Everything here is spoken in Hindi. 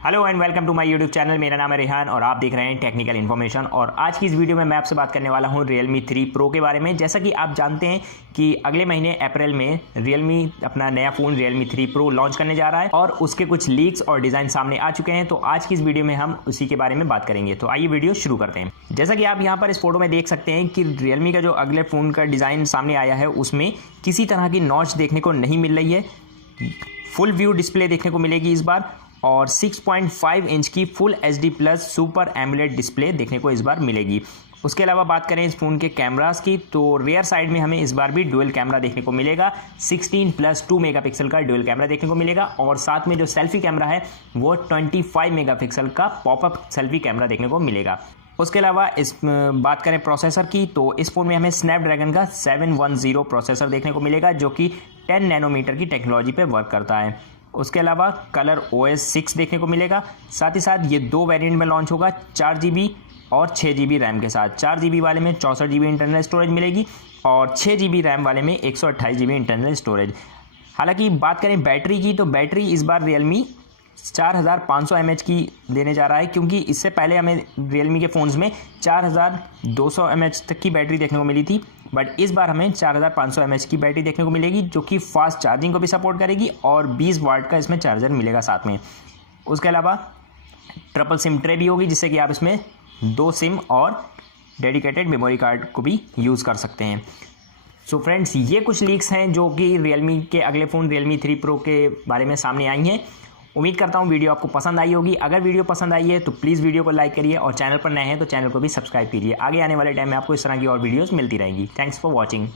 Hello and welcome to my YouTube channel. मेरा नाम है रेहान और आप देख रहे हैं टेक्निकल इन्फॉर्मेशन। और आज की इस वीडियो में मैं आपसे बात करने वाला हूं Realme 3 Pro के बारे में। जैसा कि आप जानते हैं कि अगले महीने अप्रैल में Realme अपना नया फ़ोन Realme 3 Pro लॉन्च करने जा रहा है और उसके कुछ लीक्स और डिज़ाइन सामने आ चुके हैं। तो आज की इस वीडियो में हम उसी के बारे में बात करेंगे। तो आइए वीडियो शुरू करते हैं। जैसा कि आप यहाँ पर इस फोटो में देख सकते हैं कि Realme का जो अगले फ़ोन का डिज़ाइन सामने आया है उसमें किसी तरह की नॉच देखने को नहीं मिल रही है। फुल व्यू डिस्प्ले देखने को मिलेगी इस बार और 6.5 इंच की full HD plus super AMOLED display देखने को इस बार मिलेगी। उसके अलावा बात करें इस फ़ोन के कैमरास की तो रियर साइड में हमें इस बार भी डुअल कैमरा देखने को मिलेगा। 16+2 मेगापिक्सल का डुअल कैमरा देखने को मिलेगा और साथ में जो सेल्फी कैमरा है वो 25 मेगापिक्सल का पॉपअप सेल्फी कैमरा देखने को मिलेगा। उसके अलावा इस बात करें प्रोसेसर की तो इस फ़ोन में हमें स्नैपड्रैगन का 710 प्रोसेसर देखने को मिलेगा जो कि 10 नैनोमीटर की टेक्नोलॉजी पे वर्क करता है। उसके अलावा कलर OS 6 देखने को मिलेगा। साथ ही साथ ये दो वेरिएंट में लॉन्च होगा, 4GB और 6GB रैम के साथ। 4GB वाले में 64GB इंटरनल स्टोरेज मिलेगी और 6GB रैम वाले में 128GB इंटरनल स्टोरेज। हालांकि बात करें बैटरी की तो बैटरी इस बार Realme 4500 mAh की देने जा रहा है, क्योंकि इससे पहले हमें Realme के फ़ोन्स में 4200 mAh तक की बैटरी देखने को मिली थी। बट इस बार हमें 4500 mAh की बैटरी देखने को मिलेगी जो कि फास्ट चार्जिंग को भी सपोर्ट करेगी और 20 वाट का इसमें चार्जर मिलेगा साथ में। उसके अलावा ट्रिपल सिम ट्रे भी होगी जिससे कि आप इसमें 2 सिम और डेडिकेटेड मेमोरी कार्ड को भी यूज़ कर सकते हैं। सो फ्रेंड्स, ये कुछ लीक्स हैं जो कि Realme के अगले फ़ोन Realme 3 Pro के बारे में सामने आई हैं। उम्मीद करता हूँ वीडियो आपको पसंद आई होगी। अगर वीडियो पसंद आई है तो प्लीज़ वीडियो को लाइक करिए और चैनल पर नए हैं तो चैनल को भी सब्सक्राइब कीजिए। आगे आने वाले टाइम में आपको इस तरह की और वीडियोस मिलती रहेंगी। Thanks for watching.